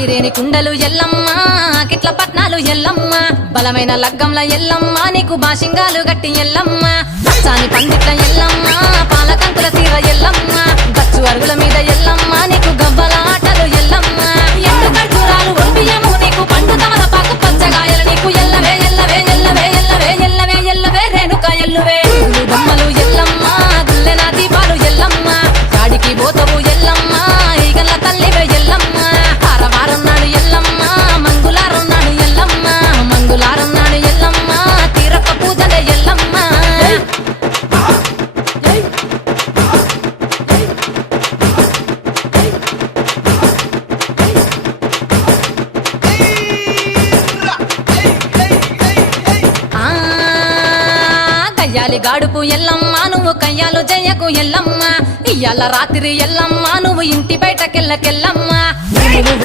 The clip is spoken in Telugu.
ఐరేని కుండలు ఎల్లమ్మ కిట్ల పట్నాలు ఎల్లమ్మ బలమైన లగ్గంల ఎల్లమ్మ నీకు బాషింగాలు గట్టి ఎల్లమ్మ పచ్చాని పందిట్ల ఎల్లమ్మ పాలకంకుల సీర ఎల్లమ్మ గచ్చు అరుగుల మీద ఎల్లమ్మ నీకు గవ్వల ఆటలు ఎల్లమ్మ ఎండు ఖర్జూరాలు ఒంటియము నీకు పండు తమలపాకు పచ్చగాయలు నీకు ఎల్లవే ఎల్లవే ఎల్లవే ఎల్లవే ఎల్లవే ఎల్లవే రేణుక ఎల్లువే బొమ్మలు ఎల్లమ్మ గుల్లెన దీపాలు ఎల్లమ్మ గాడికి పోతవు ఎల్లమ్మ ఈగల తల్లివే ఎల్లమ్మ వారం నాడు ఎల్లమ్మ మంగులారం నాడు ఎల్లమ్మ మంగులారం నాడు ఎల్లమ్మ తీరప్ప పూజలే ఎల్లమ్మ కయ్యాలి గాడుపు ఎల్లమ్మ నువ్వు కయ్యాలు జయ్యకు ఎల్లమ్మ ఇయ్యాల రాత్రి ఎల్లమ్మ నువ్వు ఇంటి బయటకెళ్ళకెళ్ళమ్మ